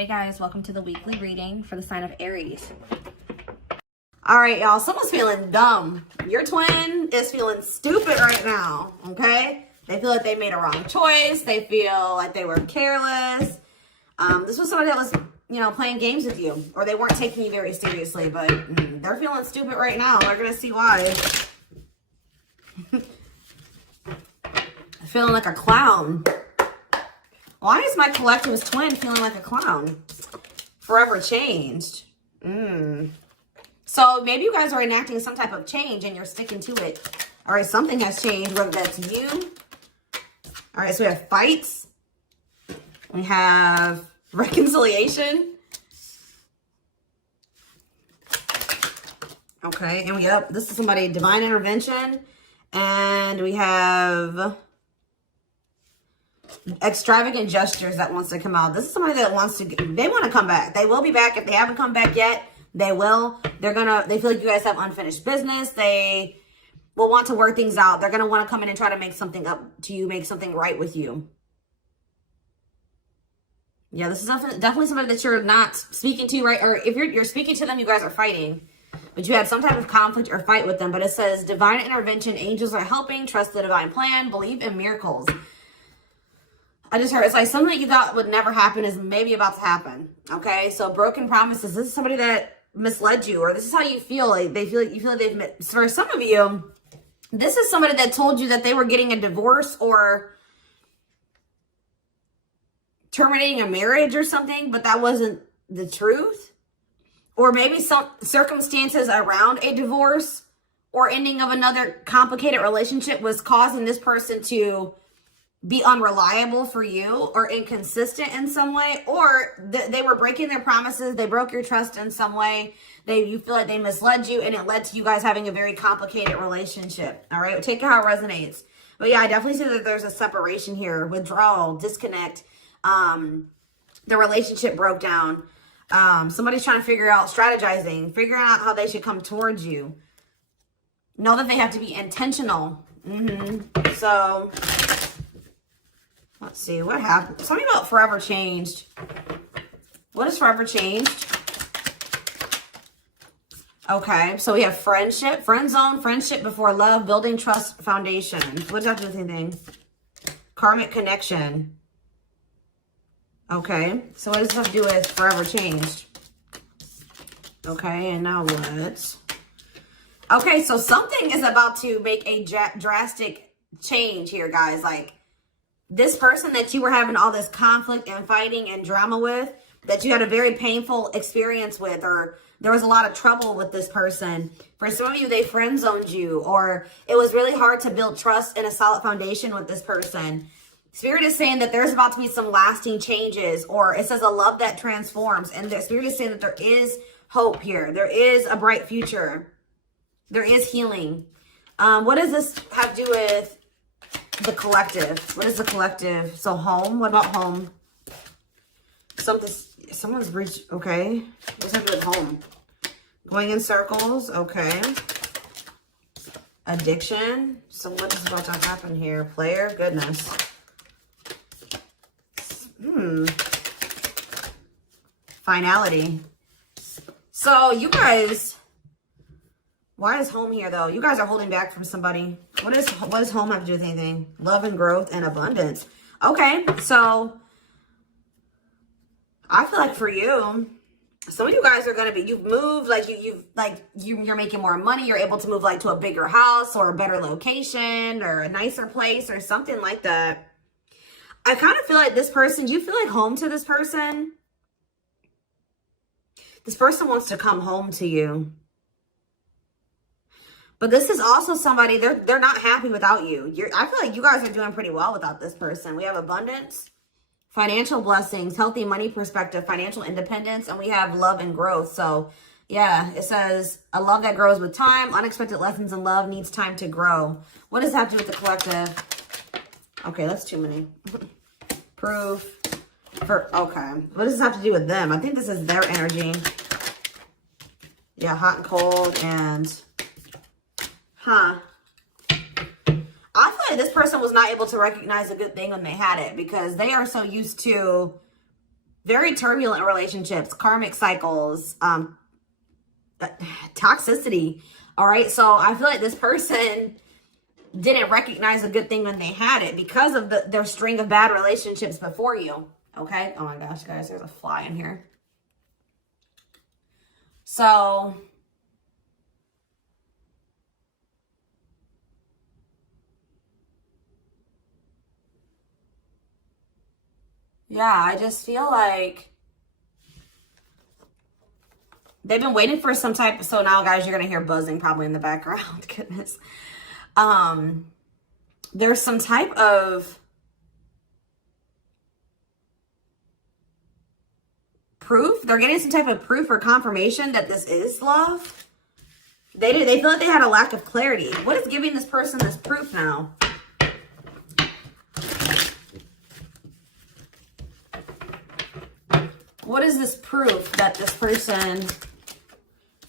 Hey guys, welcome to the weekly reading for the sign of Aries. All right, y'all, someone's feeling dumb. Your twin is feeling stupid right now, okay? They feel like they made a wrong choice. They feel like they were careless. This was somebody that was, playing games with you, or they weren't taking you very seriously, but they're feeling stupid right now. They're going to see why. Feeling like a clown. Why is my collectivist twin feeling like a clown? Forever changed. So maybe you guys are enacting some type of change and you're sticking to it. All right, something has changed, whether that's you. All right, so we have fights. We have reconciliation. Okay, and this is somebody, divine intervention. And we have extravagant gestures that wants to come out. This is somebody that wants to, they want to come back. They will be back. If they haven't come back yet, they will. They feel like you guys have unfinished business. They will want to work things out. They're going to want to come in and try to make something up to you, make something right with you. Yeah, this is definitely somebody that you're not speaking to, right? Or if you're speaking to them, you guys are fighting. But you had some type of conflict or fight with them. But it says, divine intervention, angels are helping, trust the divine plan, believe in miracles. I just heard, it's like something that you thought would never happen is maybe about to happen. Okay, so broken promises. This is somebody that misled you, or this is how you feel. Like you feel like they've, for some of you, this is somebody that told you that they were getting a divorce or terminating a marriage or something, but that wasn't the truth. Or maybe some circumstances around a divorce or ending of another complicated relationship was causing this person to be unreliable for you or inconsistent in some way, or they were breaking their promises. They broke your trust in some way. You feel like they misled you, and it led to you guys having a very complicated relationship. All right, take it how it resonates. But yeah, I definitely see that there's a separation here, withdrawal, disconnect. The relationship broke down. Somebody's trying to figure out, strategizing, figuring out how they should come towards you. Know that they have to be intentional. So let's see, what happened? Something about forever changed. What is forever changed? Okay, so we have friendship, friend zone, friendship before love, building trust foundation. What does that have to do with anything? Karmic connection. Okay, so what does this have to do with forever changed? Okay, and now what? Okay, so something is about to make a drastic change here, guys. Like, this person that you were having all this conflict and fighting and drama with, that you had a very painful experience with, or there was a lot of trouble with this person. For some of you, they friend zoned you, or it was really hard to build trust and a solid foundation with this person. Spirit is saying that there's about to be some lasting changes, or it says a love that transforms. And the Spirit is saying that there is hope here. There is a bright future. There is healing. What does this have to do with the collective? What is the collective? So home. What about home? Someone's breached. Okay. What does that have to do with home? Going in circles. Okay. Addiction. So what is about to happen here? Player. Goodness. Finality. So you guys, why is home here though? You guys are holding back from somebody. What does home have to do with anything? Love and growth and abundance. Okay, so I feel like for you, some of you guys are gonna be, you've moved, like you're making more money. You're able to move like to a bigger house or a better location or a nicer place or something like that. I kind of feel like this person, do you feel like home to this person? This person wants to come home to you. But this is also somebody, they're not happy without you. I feel like you guys are doing pretty well without this person. We have abundance, financial blessings, healthy money perspective, financial independence, and we have love and growth. So yeah, it says a love that grows with time. Unexpected lessons in love needs time to grow. What does that have to do with the collective? Okay, that's too many. Proof. Okay. What does this have to do with them? I think this is their energy. Yeah, hot and cold and... I feel like this person was not able to recognize a good thing when they had it, because they are so used to Very turbulent relationships, karmic cycles, toxicity. All right. So I feel like this person didn't recognize a good thing when they had it because of their string of bad relationships before you. Okay. Oh my gosh, guys, there's a fly in here. So yeah, I just feel like they've been waiting for some type. So now, guys, you're going to hear buzzing probably in the background. Goodness. There's some type of proof. They're getting some type of proof or confirmation that this is love. They feel like they had a lack of clarity. What is giving this person this proof now? What is this proof that this person...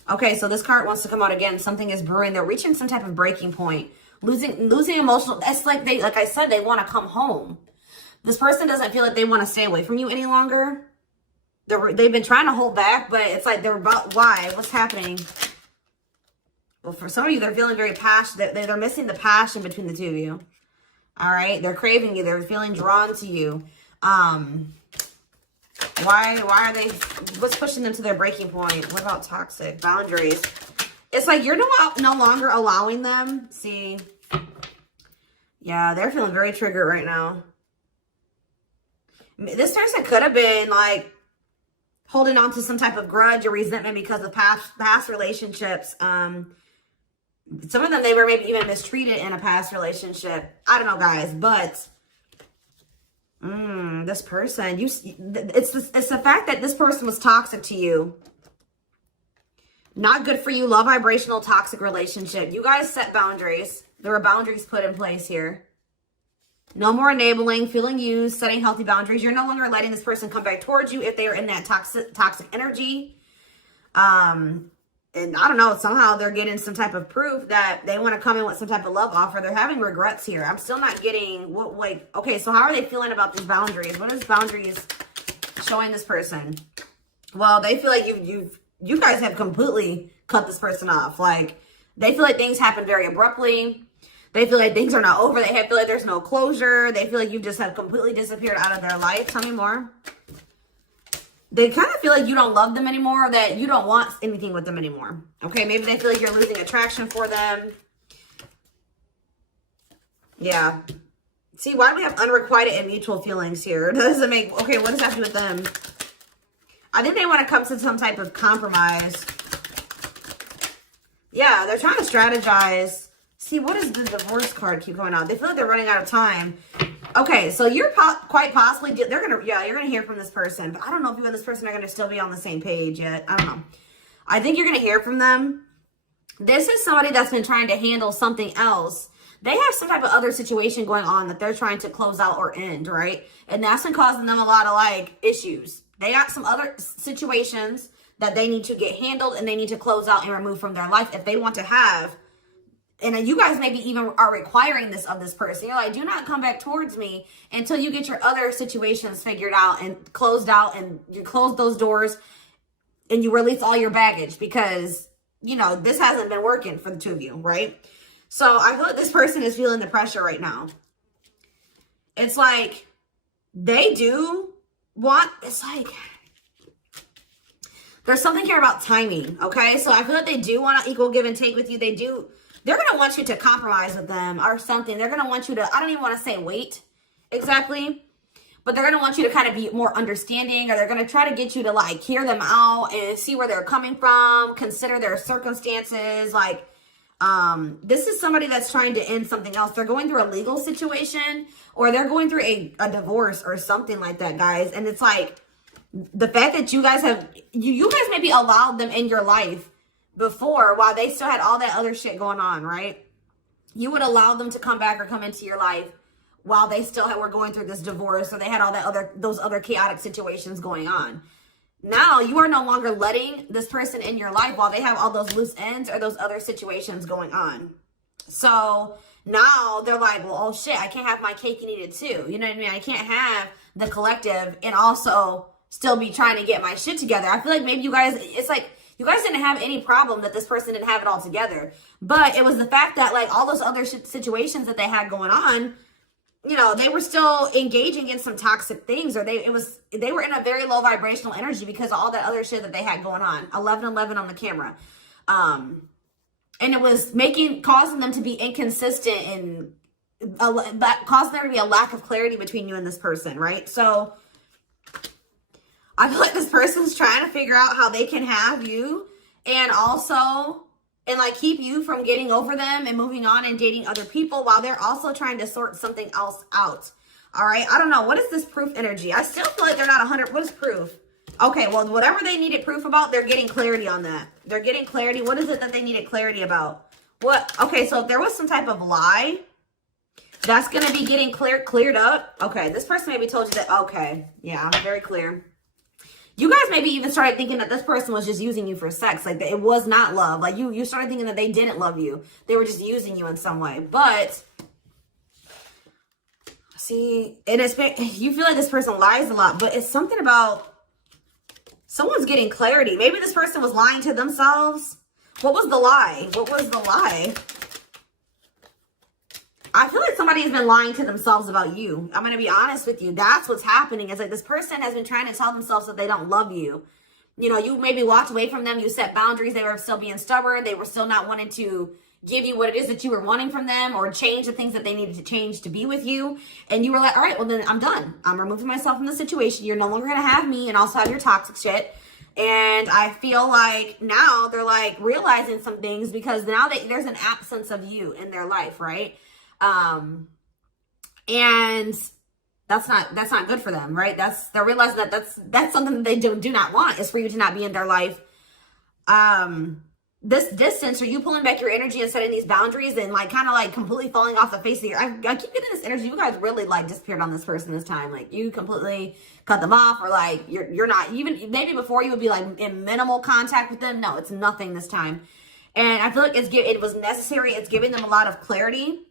Okay, so this card wants to come out again. Something is brewing. They're reaching some type of breaking point. Losing emotional... It's like like I said, they want to come home. This person doesn't feel like they want to stay away from you any longer. They've been trying to hold back, but it's like they're about... Why? What's happening? Well, for some of you, they're feeling very passionate. They're missing the passion between the two of you. All right? They're craving you. They're feeling drawn to you. Why are they... What's pushing them to their breaking point? What about toxic boundaries? It's like you're no longer allowing them. See? Yeah, they're feeling very triggered right now. This person could have been like holding on to some type of grudge or resentment because of past relationships. Some of them, they were maybe even mistreated in a past relationship. I don't know, guys, but this person, it's the fact that this person was toxic to you. Not good for you. Low vibrational toxic relationship. You guys set boundaries. There were boundaries put in place here. No more enabling, feeling used, setting healthy boundaries. You're no longer letting this person come back towards you if they are in that toxic energy. And I don't know, somehow they're getting some type of proof that they want to come in with some type of love offer. They're having regrets here. I'm still not getting what, like, okay, so how are they feeling about these boundaries? What is boundaries showing this person? Well, they feel like you guys have completely cut this person off. Like, they feel like things happen very abruptly. They feel like things are not over. They feel like there's no closure. They feel like you just have completely disappeared out of their life. Tell me more. They kind of feel like you don't love them anymore, or that you don't want anything with them anymore. Okay, maybe they feel like you're losing attraction for them. Yeah. See, why do we have unrequited and mutual feelings here? Does it make... Okay, what does that have to do with them? I think they want to come to some type of compromise. Yeah, they're trying to strategize. See, what does the divorce card keep going on? They feel like they're running out of time. Okay, so you're quite possibly... you're going to hear from this person. But I don't know if you and this person are going to still be on the same page yet. I don't know. I think you're going to hear from them. This is somebody that's been trying to handle something else. They have some type of other situation going on that they're trying to close out or end, right? And that's been causing them a lot of, like, issues. They got some other situations that they need to get handled and they need to close out and remove from their life if they want to have... And you guys maybe even are requiring this of this person. You're like, do not come back towards me until you get your other situations figured out and closed out, and you close those doors and you release all your baggage, because, you know, this hasn't been working for the two of you, right? So I feel like this person is feeling the pressure right now. It's like they do want, it's like, there's something here about timing, okay? So I feel like they do want to equal give and take with you. They're going to want you to compromise with them or something. They're going to want you to, I don't even want to say wait exactly, but they're going to want you to kind of be more understanding, or they're going to try to get you to, like, hear them out and see where they're coming from, consider their circumstances. Like, this is somebody that's trying to end something else. They're going through a legal situation, or they're going through a divorce or something like that, guys. And it's like the fact that you guys have, you guys maybe allowed them in your life before while they still had all that other shit going on, right? You would allow them to come back or come into your life while they still were going through this divorce, or they had all that those other chaotic situations going on. Now you are no longer letting this person in your life while they have all those loose ends or those other situations going on. So now they're like, well, oh shit, I can't have my cake and eat it too. You know what I mean? I can't have the collective and also still be trying to get my shit together. I feel like maybe you guys, it's like, you guys didn't have any problem that this person didn't have it all together. But it was the fact that, like, all those other situations that they had going on, you know, they were still engaging in some toxic things, or they were in a very low vibrational energy because of all that other shit that they had going on. 1111 on the camera. And it was causing them to be inconsistent and causing there to be a lack of clarity between you and this person, right? So I feel like this person's trying to figure out how they can have you and also, and like keep you from getting over them and moving on and dating other people while they're also trying to sort something else out. All right. I don't know. What is this proof energy? I still feel like they're not 100. What is proof? Okay. Well, whatever they needed proof about, they're getting clarity on that. They're getting clarity. What is it that they needed clarity about? What? Okay. So if there was some type of lie, that's going to be getting cleared up. Okay. This person maybe told you that. Okay. Yeah. I'm very clear. You guys maybe even started thinking that this person was just using you for sex. Like, it was not love. Like, you started thinking that they didn't love you. They were just using you in some way. But, see, and you feel like this person lies a lot. But it's something about someone's getting clarity. Maybe this person was lying to themselves. What was the lie? What was the lie? I feel like somebody has been lying to themselves about you. I'm going to be honest with you. That's what's happening. It's like this person has been trying to tell themselves that they don't love you. You know, you maybe walked away from them. You set boundaries. They were still being stubborn. They were still not wanting to give you what it is that you were wanting from them or change the things that they needed to change to be with you. And you were like, all right, well, then I'm done. I'm removing myself from the situation. You're no longer going to have me and also have your toxic shit. And I feel like now they're like realizing some things because now there's an absence of you in their life, right? And that's not good for them, right? They're realizing that that's something that they do not want, is for you to not be in their life. This distance, or you pulling back your energy and setting these boundaries and like kind of like completely falling off the face of I keep getting this energy. You guys really like disappeared on this person this time. Like, you completely cut them off, or like you're not even, maybe before you would be like in minimal contact with them. No, it's nothing this time. And I feel like it was necessary. It's giving them a lot of clarity.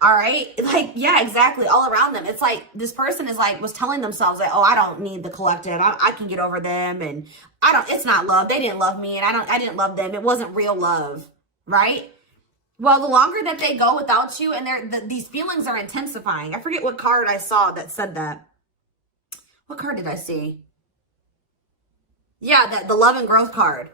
All right. Like, yeah, exactly. All around them. It's like this person was telling themselves like, oh, I don't need the collective. I can get over them. And it's not love. They didn't love me. And I didn't love them. It wasn't real love. Right. Well, the longer that they go without you and these feelings are intensifying. I forget what card I saw that said that. What card did I see? Yeah, the love and growth card.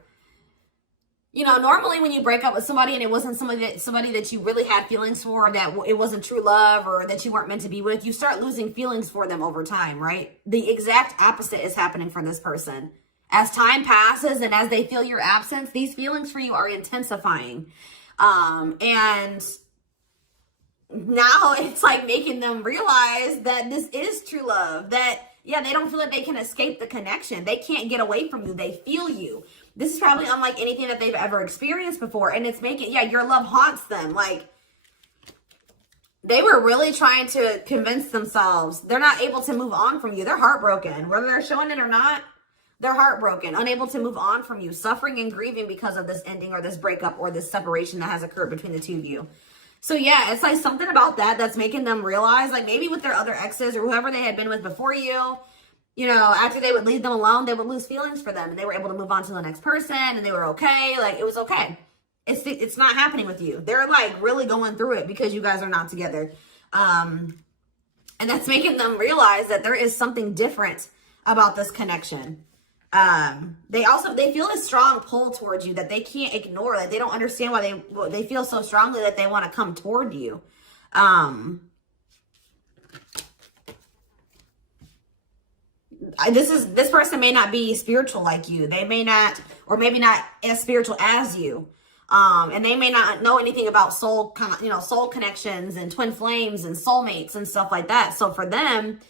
You know, normally when you break up with somebody and it wasn't somebody that you really had feelings for, that it wasn't true love or that you weren't meant to be with, you start losing feelings for them over time, right? The exact opposite is happening for this person. As time passes and as they feel your absence, these feelings for you are intensifying. And now it's like making them realize that this is true love, that, yeah, they don't feel like they can escape the connection. They can't get away from you. They feel you. This is probably unlike anything that they've ever experienced before. And it's making, yeah, your love haunts them. Like, they were really trying to convince themselves they're not able to move on from you. They're heartbroken. Whether they're showing it or not, they're heartbroken, unable to move on from you, suffering and grieving because of this ending or this breakup or this separation that has occurred between the two of you. So yeah, it's like something about that's making them realize, like maybe with their other exes or whoever they had been with before you know, after they would leave them alone, they would lose feelings for them and they were able to move on to the next person and they were okay. Like, it was okay. It's not happening with you. They're like really going through it because you guys are not together. And that's making them realize that there is something different about this connection. They feel a strong pull towards you that they can't ignore. Like, they don't understand why they feel so strongly that they want to come toward you. This person may not be spiritual like you. They may not, or maybe not as spiritual as you. And they may not know anything about soul connections and twin flames and soulmates and stuff like that. So for them,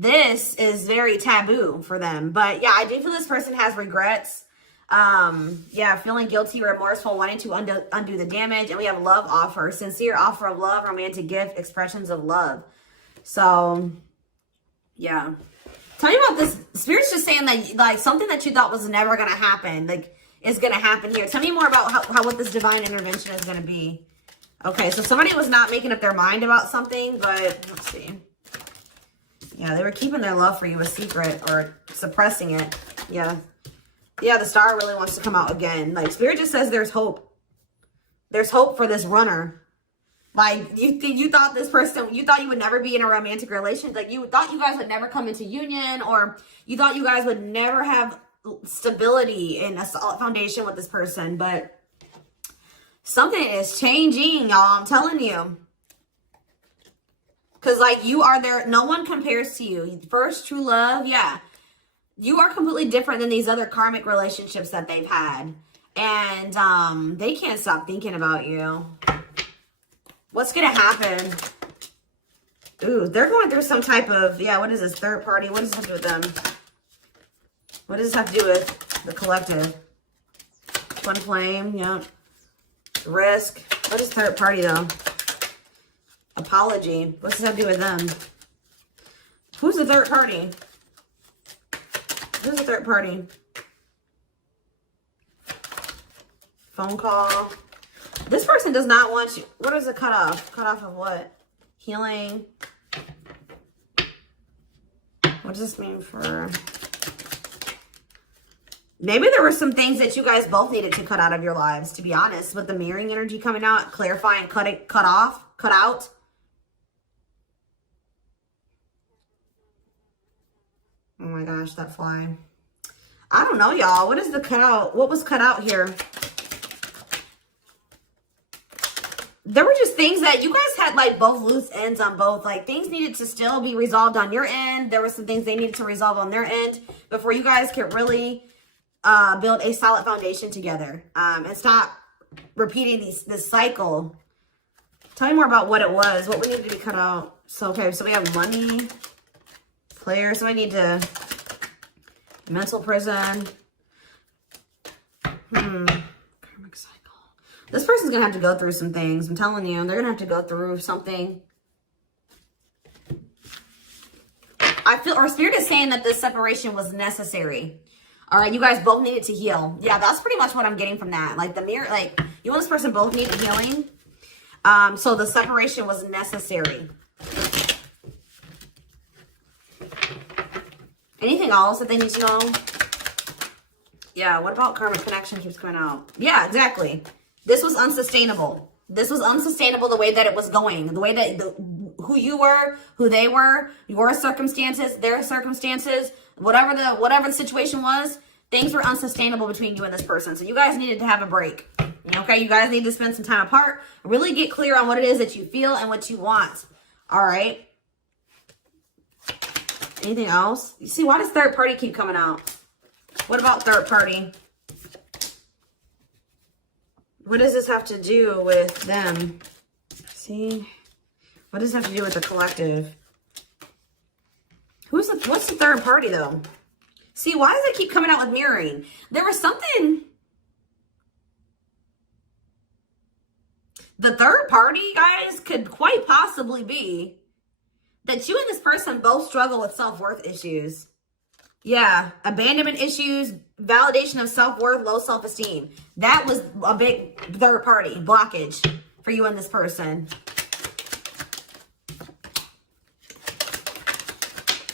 this is very taboo for them. But yeah, I do feel this person has regrets. Yeah, feeling guilty, remorseful, wanting to undo the damage. And we have love offer, sincere offer of love, romantic gift, expressions of love. So yeah. Tell me about this. Spirit's just saying that, like, something that you thought was never going to happen, like, is going to happen here. Tell me more about how what this divine intervention is going to be. Okay, so somebody was not making up their mind about something, but let's see. Yeah, they were keeping their love for you a secret or suppressing it. Yeah. Yeah, the star really wants to come out again. Like, Spirit just says there's hope. There's hope for this runner. Like, you thought this person, you thought you would never be in a romantic relationship. Like, you thought you guys would never come into union, or you thought you guys would never have stability and a solid foundation with this person. But something is changing, y'all. I'm telling you. Because, like, you are there. No one compares to you. First true love, yeah. You are completely different than these other karmic relationships that they've had. And they can't stop thinking about you. What's going to happen? Ooh, they're going through some type of, yeah, what is this? Third party? What does this have to do with them? What does this have to do with the collective? Twin flame, yep. Risk. What is third party, though? Apology. What's this have to do with them? Who's the third party? Who's the third party? Phone call. This person does not want you. What is the cutoff? Cutoff of what? Healing. What does this mean for... Maybe there were some things that you guys both needed to cut out of your lives, to be honest. With the mirroring energy coming out, clarifying, cut out. Oh my gosh, that fly. I don't know, y'all. What is the cutout? What was cut out here? There were just things that you guys had, like, both loose ends on both. Like, things needed to still be resolved on your end. There were some things they needed to resolve on their end before you guys could really build a solid foundation together. And stop repeating this cycle. Tell me more about what it was. What we needed to be cut out. So, okay, so we have money. Player. So I need to... Mental prison. Karmic cycle. This person's going to have to go through some things. I'm telling you. They're going to have to go through something. I feel, or Spirit is saying that this separation was necessary. All right. You guys both needed to heal. Yeah, that's pretty much what I'm getting from that. Like the mirror, like you and this person both needed healing. So the separation was necessary. Anything else that they need to know? Yeah, what about karmic connection keeps coming out? Yeah, exactly. This was unsustainable. This was unsustainable the way that it was going. The way that who you were, who they were, your circumstances, their circumstances, whatever the situation was, things were unsustainable between you and this person. So you guys needed to have a break. Okay, you guys need to spend some time apart. Really get clear on what it is that you feel and what you want. All right. Anything else? You see, why does third party keep coming out? What about third party? What does this have to do with them? See? What does this have to do with the collective? What's the third party, though? See, why does it keep coming out with mirroring? There was something... The third party, guys, could quite possibly be that you and this person both struggle with self-worth issues. Yeah, abandonment issues, validation of self-worth, low self-esteem. That was a big third party blockage for you and this person.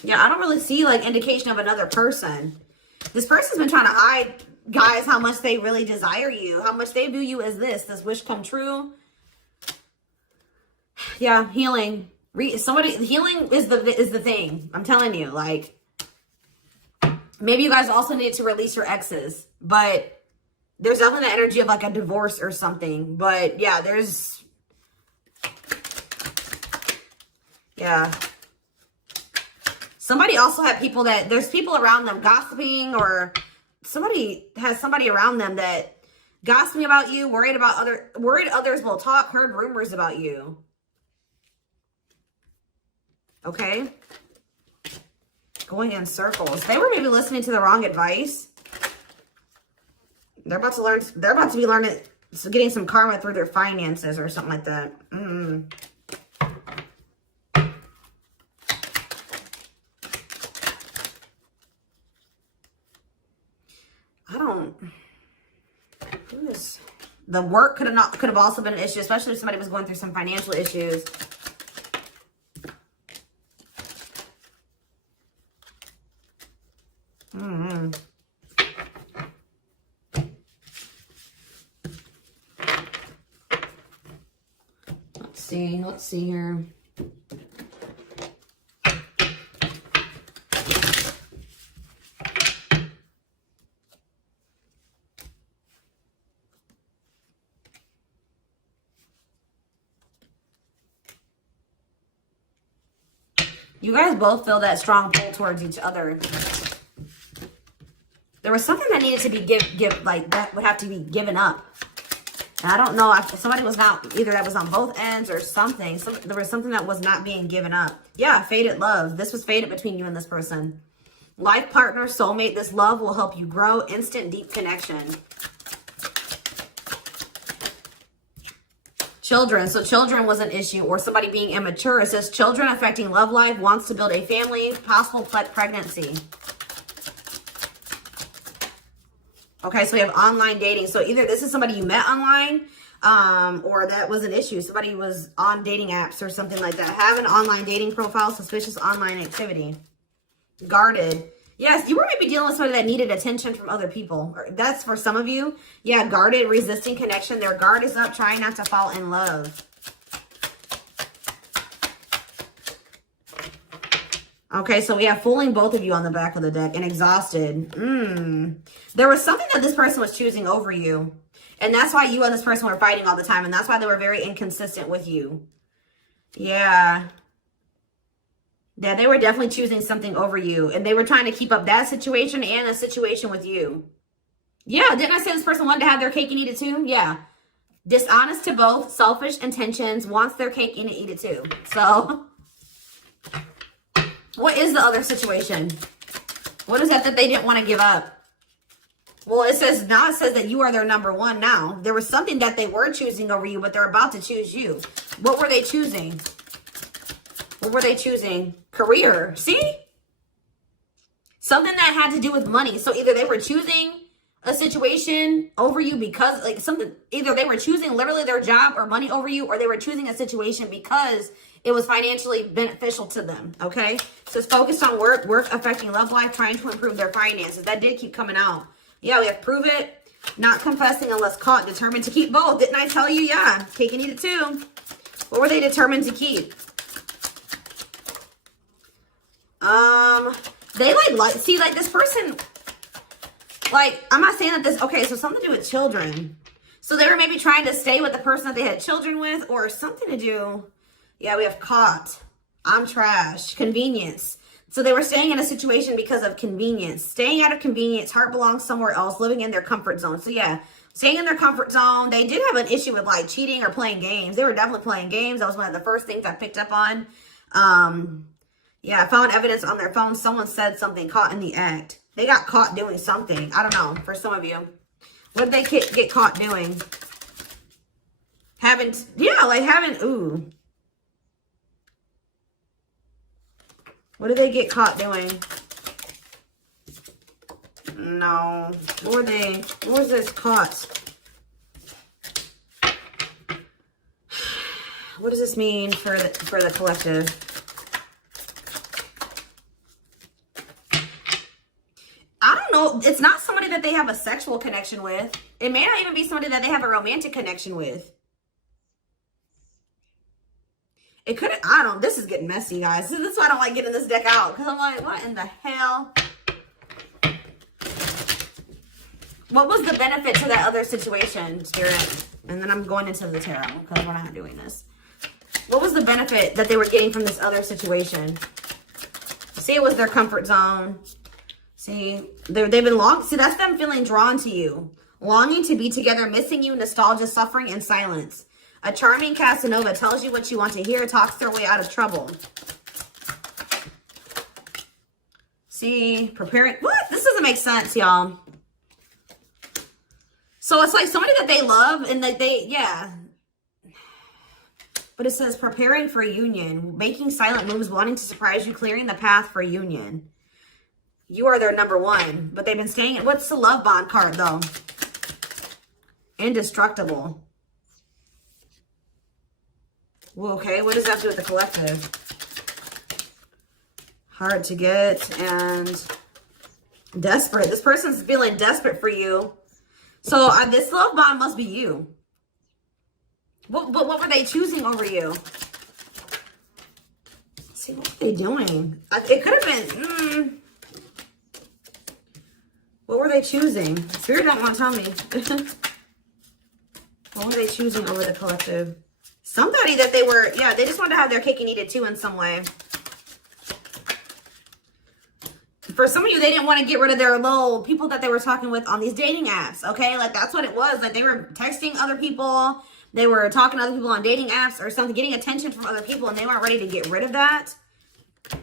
Yeah, I don't really see like indication of another person. This person's been trying to hide, guys, how much they really desire you, how much they view you as this wish come true. Yeah, healing. Healing is the thing. I'm telling you, like, maybe you guys also need to release your exes, but there's definitely the energy of like a divorce or something. But yeah, somebody also had people there's people around them gossiping, or somebody has somebody around them that gossiping about you, worried others will talk, heard rumors about you. Okay. Going in circles. They were maybe listening to the wrong advice. They're about to be learning, getting some karma through their finances or something like that. The work could have also been an issue, especially if somebody was going through some financial issues. see. Let's see here. You guys both feel that strong pull towards each other. There was something that needed to be like that would have to be given up. And I don't know if somebody was not, either that was on both ends or something. There was something that was not being given up. Yeah, fated love. This was fated between you and this person. Life partner, soulmate. This love will help you grow. Instant, deep connection. Children. So children was an issue, or somebody being immature. It says children affecting love life, wants to build a family, possible pregnancy. Okay, so we have online dating. So either this is somebody you met online, or that was an issue. Somebody was on dating apps or something like that. Have an online dating profile, suspicious online activity. Guarded. Yes, you were maybe dealing with somebody that needed attention from other people. That's for some of you. Yeah, guarded, resisting connection. Their guard is up, trying not to fall in love. Okay, so we have fooling both of you on the back of the deck and exhausted. There was something that this person was choosing over you. And that's why you and this person were fighting all the time. And that's why they were very inconsistent with you. Yeah. Yeah, they were definitely choosing something over you. And they were trying to keep up that situation and a situation with you. Yeah, didn't I say this person wanted to have their cake and eat it too? Yeah. Dishonest to both, selfish intentions, wants their cake and eat it too. So, what is the other situation? What is that they didn't want to give up? Well, it says that you are their number one now. There was something that they were choosing over you, but they're about to choose you. What were they choosing? What were they choosing? Career. See? Something that had to do with money. So either they were choosing a situation over you because like something, either they were choosing literally their job or money over you, or they were choosing a situation because it was financially beneficial to them. Okay. So it's focused on work affecting love life, trying to improve their finances. That did keep coming out. Yeah, we have prove it, not confessing unless caught, determined to keep both. Didn't I tell you? Yeah, cake and eat it too. What were they determined to keep? They see, like this person, like, I'm not saying that this, okay, so something to do with children. So they were maybe trying to stay with the person that they had children with, or something to do, yeah, we have caught, I'm trash, convenience. So they were staying in a situation because of convenience. Staying out of convenience, heart belongs somewhere else, living in their comfort zone. So yeah, staying in their comfort zone. They did have an issue with like cheating or playing games. They were definitely playing games. That was one of the first things I picked up on. Yeah, I found evidence on their phone. Someone said something, caught in the act. They got caught doing something. I don't know, for some of you. What did they get caught doing? Ooh. What did they get caught doing? No. What was this caught? What does this mean for the collective? I don't know. It's not somebody that they have a sexual connection with. It may not even be somebody that they have a romantic connection with. It could have, this is getting messy, guys. This is why I don't like getting this deck out. Because I'm like, what in the hell? What was the benefit to that other situation, Spirit? And then I'm going into the tarot because we're not doing this. What was the benefit that they were getting from this other situation? See, it was their comfort zone. See, they've been see, that's them feeling drawn to you. Longing to be together, missing you, nostalgia, suffering, and silence. A charming Casanova tells you what you want to hear, talks their way out of trouble. See, preparing. What? This doesn't make sense, y'all. So it's like somebody that they love and that yeah. But it says preparing for union, making silent moves, wanting to surprise you, clearing the path for union. You are their number one, but they've been staying. What's the love bond card, though? Indestructible. Well, okay, what does that have to do with the collective? Hard to get and desperate. This person's feeling desperate for you. So this love bond must be you. What were they choosing over you? Let's see, what were they doing? It could have been, what were they choosing? Spirit don't want to tell me. What were they choosing over the collective? Somebody that they were, yeah, they just wanted to have their cake and eat it too in some way. For some of you, they didn't want to get rid of their little people that they were talking with on these dating apps, okay? Like, that's what it was. Like, they were texting other people. They were talking to other people on dating apps or something, getting attention from other people, and they weren't ready to get rid of that.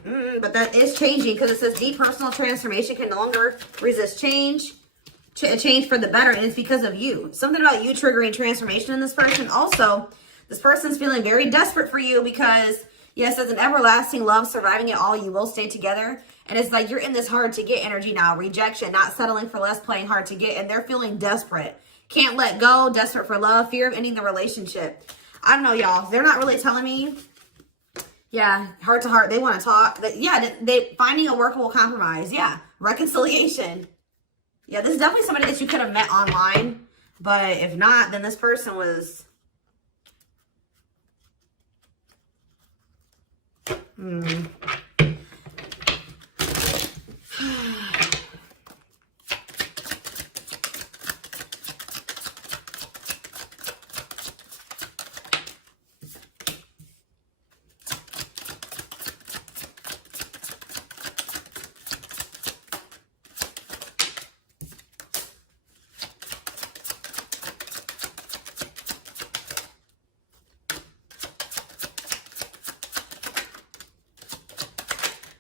But that is changing because it says deep personal transformation can no longer resist change. Change for the better, and it's because of you. Something about you triggering transformation in this person. Also, this person's feeling very desperate for you because, yes, as an everlasting love, surviving it all, you will stay together. And it's like you're in this hard to get energy now. Rejection, not settling for less, playing hard to get. And they're feeling desperate. Can't let go, desperate for love, fear of ending the relationship. I don't know, y'all. They're not really telling me. Yeah, heart to heart. They want to talk. Yeah, they finding a workable compromise. Yeah, reconciliation. Yeah, this is definitely somebody that you could have met online. But if not, then this person was...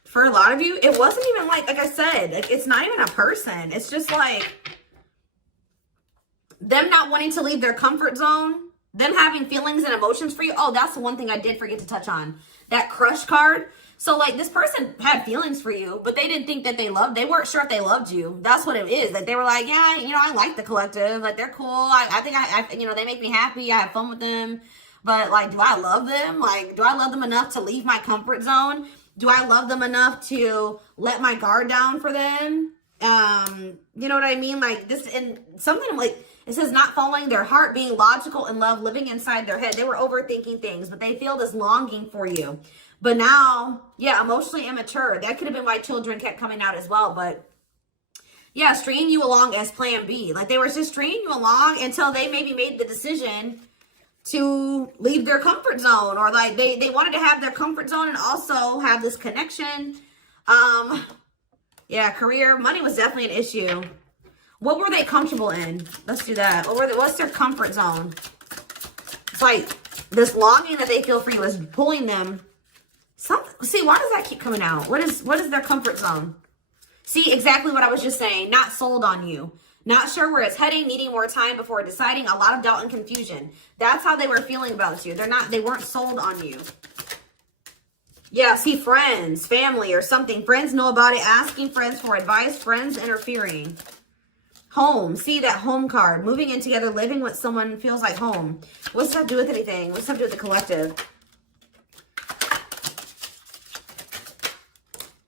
For a lot of you, it wasn't even like I said, like it's not even a person. It's just like them not wanting to leave their comfort zone, them having feelings and emotions for you. Oh, that's the one thing I did forget to touch on. That crush card. So like this person had feelings for you, but they didn't think that they weren't sure if they loved you. That's what it is. Like they were like, yeah, you know, I like the collective. Like they're cool. I think I you know, they make me happy. I have fun with them. But like, do I love them? Like, do I love them enough to leave my comfort zone? Do I love them enough to let my guard down for them? You know what I mean? Like this, and something like, it says not following their heart, being logical in love, living inside their head. They were overthinking things, but they feel this longing for you. But now, yeah, emotionally immature. That could have been why children kept coming out as well. But yeah, stringing you along as plan B. Like they were just stringing you along until they maybe made the decision to leave their comfort zone, or like they wanted to have their comfort zone and also have this connection. Yeah, career, money was definitely an issue. What were they comfortable in? Let's do that. What's their comfort zone? It's like this longing that they feel for you is pulling them. See, why does that keep coming out? What is their comfort zone? See, exactly what I was just saying. Not sold on you. Not sure where it's heading, needing more time before deciding, a lot of doubt and confusion. That's how they were feeling about you. They weren't sold on you. Yeah, see, friends, family or something. Friends know about it, asking friends for advice, friends interfering. Home, see that home card. Moving in together, living with someone feels like home. What's that do with anything? What's that do with the collective?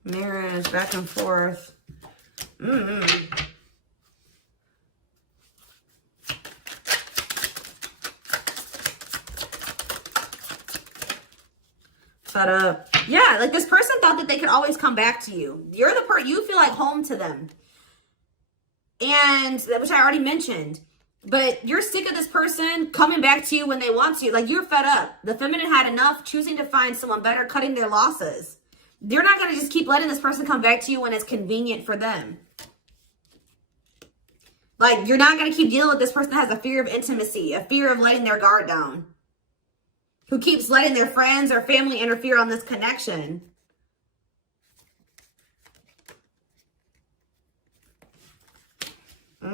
Marriage, back and forth. Shut up. Yeah, like this person thought that they could always come back to you. You're the you feel like home to them. And, which I already mentioned. But you're sick of this person coming back to you when they want to. Like, you're fed up. The feminine had enough, choosing to find someone better, cutting their losses. You're not going to just keep letting this person come back to you when it's convenient for them. Like, you're not going to keep dealing with this person that has a fear of intimacy, a fear of letting their guard down. Who keeps letting their friends or family interfere on this connection. All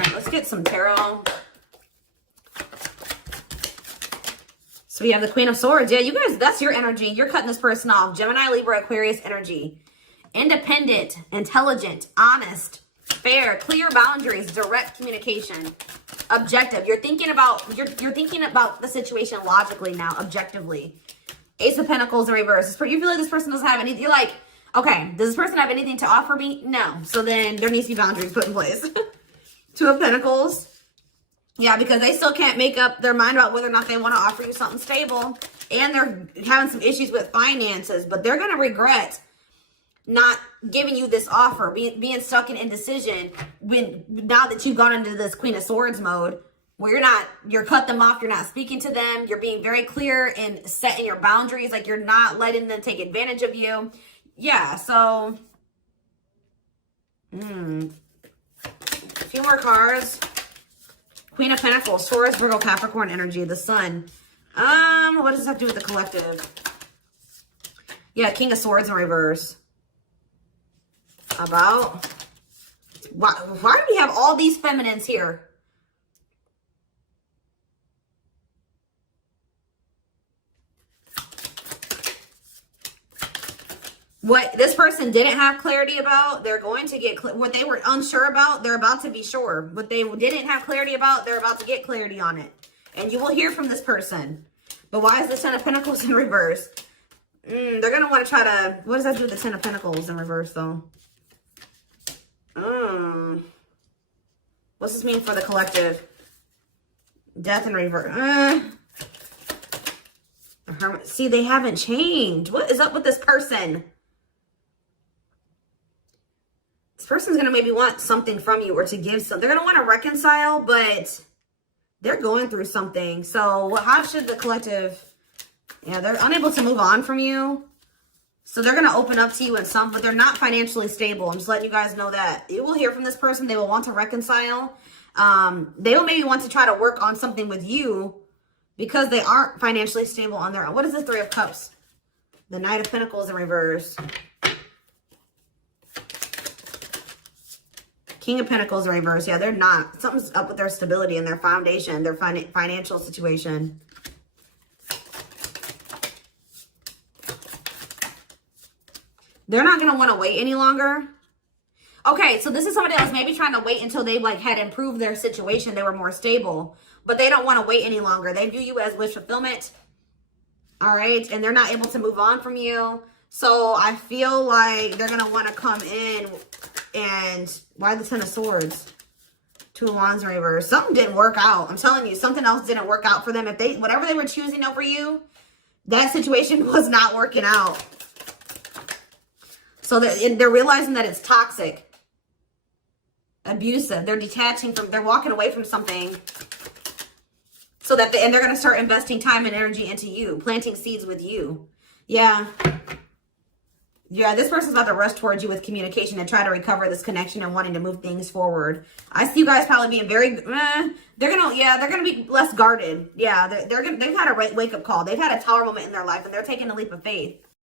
right, let's get some tarot. So we have the Queen of Swords. Yeah, you guys, that's your energy. You're cutting this person off. Gemini, Libra, Aquarius energy. Independent, intelligent, honest. fair, clear boundaries, direct communication, objective. You're thinking about the situation logically now, objectively. Ace of Pentacles in reverse. You feel like this person doesn't have anything. You're like, okay, does this person have anything to offer me? No. So then there needs to be boundaries put in place. Two of Pentacles. Yeah, because they still can't make up their mind about whether or not they want to offer you something stable. And they're having some issues with finances, but they're going to regret not giving you this offer, being stuck in indecision now that you've gone into this Queen of Swords mode, where you're cut them off, you're not speaking to them, you're being very clear and setting your boundaries, like you're not letting them take advantage of you. Yeah, so a few more cards. Queen of Pentacles, Taurus, Virgo, Capricorn energy, the Sun. What does this have to do with the collective? Yeah, King of Swords in reverse. About why do we have all these feminines here? What this person didn't have clarity about, they're going to get what they were unsure about, they're about to be sure. What they didn't have clarity about, they're about to get clarity on it. And you will hear from this person. But why is the Ten of Pentacles in reverse? They're going to want to try to... What does that do with the Ten of Pentacles in reverse, though? What's this mean for the collective? Death in reverse. See, they haven't changed. What is up with this person? This person's going to maybe want something from you or to give something. They're going to want to reconcile, but they're going through something. So how should the collective... Yeah, they're unable to move on from you. So they're going to open up to you in some, but they're not financially stable. I'm just letting you guys know that. You will hear from this person. They will want to reconcile. They will maybe want to try to work on something with you because they aren't financially stable on their own. What is the Three of Cups? The Knight of Pentacles in reverse. King of Pentacles in reverse. Yeah, they're not. Something's up with their stability and their foundation, their financial situation. They're not going to want to wait any longer. Okay, so this is somebody that was maybe trying to wait until they had improved their situation. They were more stable. But they don't want to wait any longer. They view you as wish fulfillment. All right? And they're not able to move on from you. So I feel like they're going to want to come in and... Why the Ten of Swords? Two of Wands in reverse. Something didn't work out. I'm telling you, something else didn't work out for them. If whatever they were choosing over you, that situation was not working out. So they're realizing that it's toxic, abusive. They're detaching from, they're walking away from something so that, and they're going to start investing time and energy into you, planting seeds with you. Yeah. Yeah, this person's about to rush towards you with communication and try to recover this connection and wanting to move things forward. I see you guys probably being very, they're going to be less guarded. Yeah, they've had a wake-up call. They've had a tower moment in their life and they're taking a leap of faith.